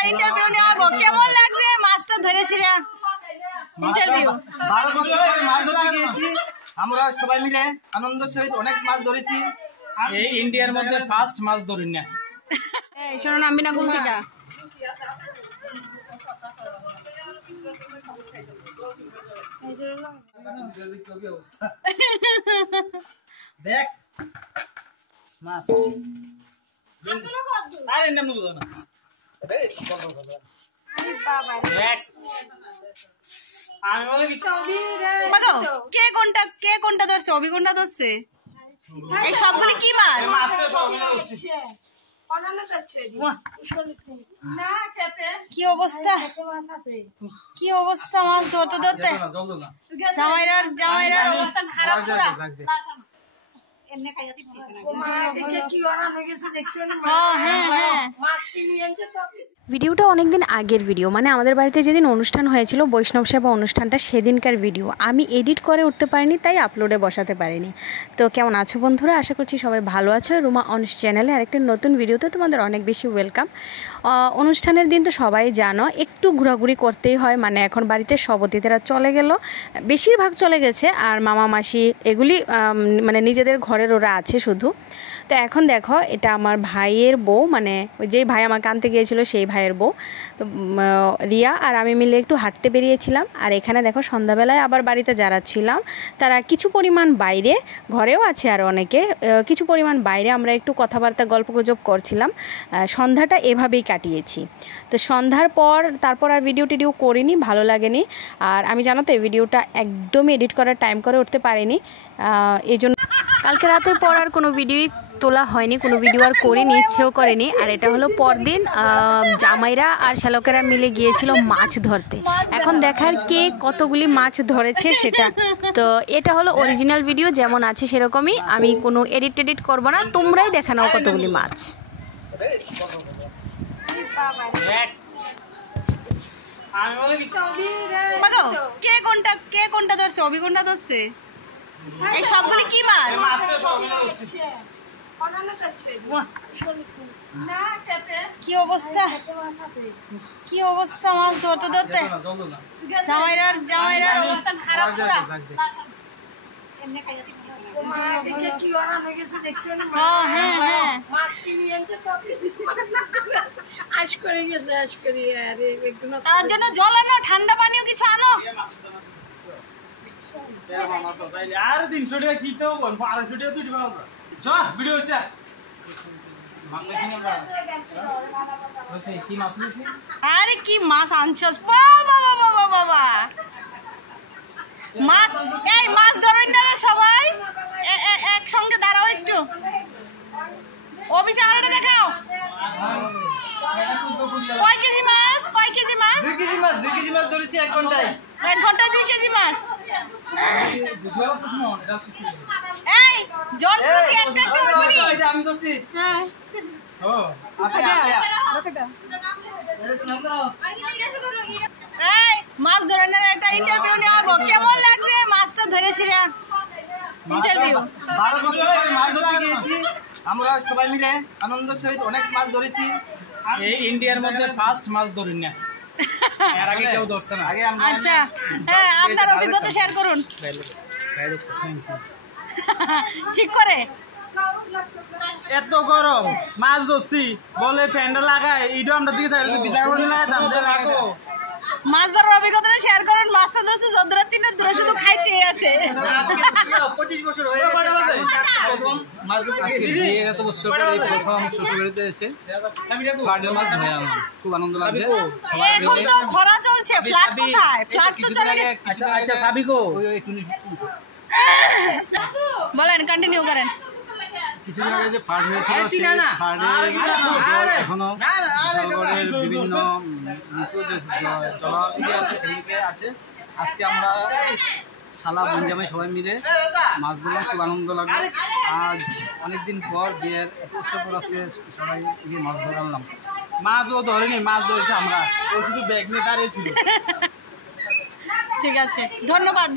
একটা ইন্টারভিউ নেওয়াবো। কেমন লাগছে মাছটা ধরে সিরা? ইন্টারভিউ 12 বছর পরে মাছ ধরতে গিয়েছি আমরা সবাই মিলে আনন্দের সহিত অনেক মাছ ধরেছি। এই ইন্ডিয়ার মধ্যে ফার্স্ট মাছ ধরি না। এই শোনো না, আমি না কোন থেকে দেখ মাছ আরে নাম বলো না আমি বলে কিছু কে কোনটা ধরছে? অভি কোনটা ধরছে? এই সবগুলি কি মাছ? কি অবস্থা, কি অবস্থা মাছ ধরতে ধরতে। জামাইরার অবস্থা খারাপ পুরা। ভিডিওটা অনেকদিন আগের ভিডিও, মানে আমাদের বাড়িতে যেদিন অনুষ্ঠান হয়েছিল বৈষ্ণব সেবা অনুষ্ঠানটা সেদিনকার ভিডিও। আমি এডিট করে উঠতে পারিনি, তাই আপলোডে বসাতে পারিনি। তো কেমন আছো বন্ধুরা? আশা করছি সবাই ভালো আছো। রুমা অনস চ্যানেলে আরেকটা নতুন ভিডিওতে তোমাদের অনেক বেশি ওয়েলকাম। অনুষ্ঠানের দিন তো সবাই জানো একটু ঘোরাঘুরি করতেই হয়, মানে এখন বাড়িতে সব অতিথিরা চলে গেল, বেশিরভাগ চলে গেছে, আর মামা মাসি এগুলি মানে নিজেদের ঘরের ওরা আছে শুধু। তো এখন দেখো এটা আমার ভাইয়ের বউ, মানে যেই ভাই আমাকে আনতে গিয়েছিল সেই ভাইয়ের বউ। তো রিয়া আর আমি মিলে একটু হাঁটতে বেরিয়েছিলাম। আর এখানে দেখো সন্ধ্যাবেলায় আবার বাড়িতে যারা ছিলাম তারা কিছু পরিমাণ বাইরে, ঘরেও আছে আর অনেকে, কিছু পরিমাণ বাইরে আমরা একটু কথাবার্তা গল্পগুজব করছিলাম। সন্ধ্যাটা এভাবেই কাটিয়েছি। তো সন্ধ্যার পর তারপর আর ভিডিও টিডিও করিনি, ভালো লাগেনি। আর আমি জানো তো এই ভিডিওটা একদমই এডিট করার টাইম করে উঠতে পারিনি, এই জন্য কালকে রাতের পর আর কোনো ভিডিওই তোলা হয়নি, কোনো ভিডিও আর করিনি, ইচ্ছেও করেনি। আর এটা হলো পরদিন জামাইরা আর শ্যালকেরা মিলে গিয়েছিল মাছ ধরতে। এখন দেখার কে কতগুলি মাছ ধরেছে সেটা। তো এটা হলো অরিজিনাল ভিডিও, যেমন আছে সেরকমই, আমি কোনো এডিট করব না, তোমরাই দেখে নাও কতগুলি মাছ। কে কোনটা ধরছে? অভি কোনটা ধরছে? এই সবগুলি কি মাছ? কি অবস্থা, কি অবস্থা মাছ ধরতে ধরতে। জামাইরার অবস্থা খারাপ পুরা। তার জন্য জল আনো, ঠান্ডা পানিও কিছু আনো। আর 300 টাকা কি তো 1200 টাকা তুই দিবা সব ভিডিও হচ্ছে। আরে কি মাছ আনছস? বাবা মাছ, এই মাছ ধরেন না রে সবাই, একসঙ্গে দাঁড়াও একটু। অফিসে আরেকটা দেখাও। কয় কেজি মাছ? 2 কেজি মাছ ধরেছি 1 ঘন্টায়। 1 ঘন্টায় 2 কেজি মাছ। এই জল প্রতি একটা হবনি। আমি ধরছি। হ্যাঁ ও আচ্ছা এই মাছ ধরার একটা ইন্টারভিউ নেওয়াবো। কেমন লাগছে মাছটা ধরে সিরা? ইন্টারভিউ 12 বছর পরে মাছ ধরতে গিয়েছি আমরা সবাই মিলে আনন্দের সহিত অনেক মাছ ধরেছি। এই ইন্ডিয়ার মধ্যে ফার্স্ট মাছ ধরি না, এর আগে কেউ ধরছে না। আচ্ছা, হ্যাঁ আপনার অভিজ্ঞতা শেয়ার করুন। ঠিক করে এত গরম মাছ ধরছি বলে ফ্যানটা লাগায়, এইটা আমরা দিকে লাগো। মাছ ধরার অভিজ্ঞতা শেয়ার করুন। মাছটা ধরছে যদ্রা 3 দূরে শুধু খাইতে আছে। 25 বছর হয়ে গেছে প্রথম মাছ ধরতে গিয়েছি। এত বছর পরে প্রথম শ্বশুরবাড়িতে এসে ফ্লাটের মাছ ধরে আমার খুব আনন্দ লাগছে। এখন তো খরা চলছে, ফ্ল্যাট কোথায়? ফ্ল্যাট তো চলে গেছে। আচ্ছা সাবিকো বলেন, কন্টিনিউ করেন। কিছুদিন আগে যে ফার্ড হয়েছিল এখনো বিভিন্ন নিচু যে জলাশয় আছে সেগুলিকে আছে। আজকে আমরা শালা বনজামাই সবাই মিলে মাছ ধরলাম, খুব আনন্দ লাগলো। আজ অনেকদিন পর বিয়ের 21 পর আজকে সবাই গিয়ে মাছ ধরে আনলাম। মাছও ধরেনি, মাছ ধরেছে আমরা, ও শুধু ব্যাগ নিয়ে দাঁড়িয়ে ছিল। ঠিক আছে, ধন্যবাদ।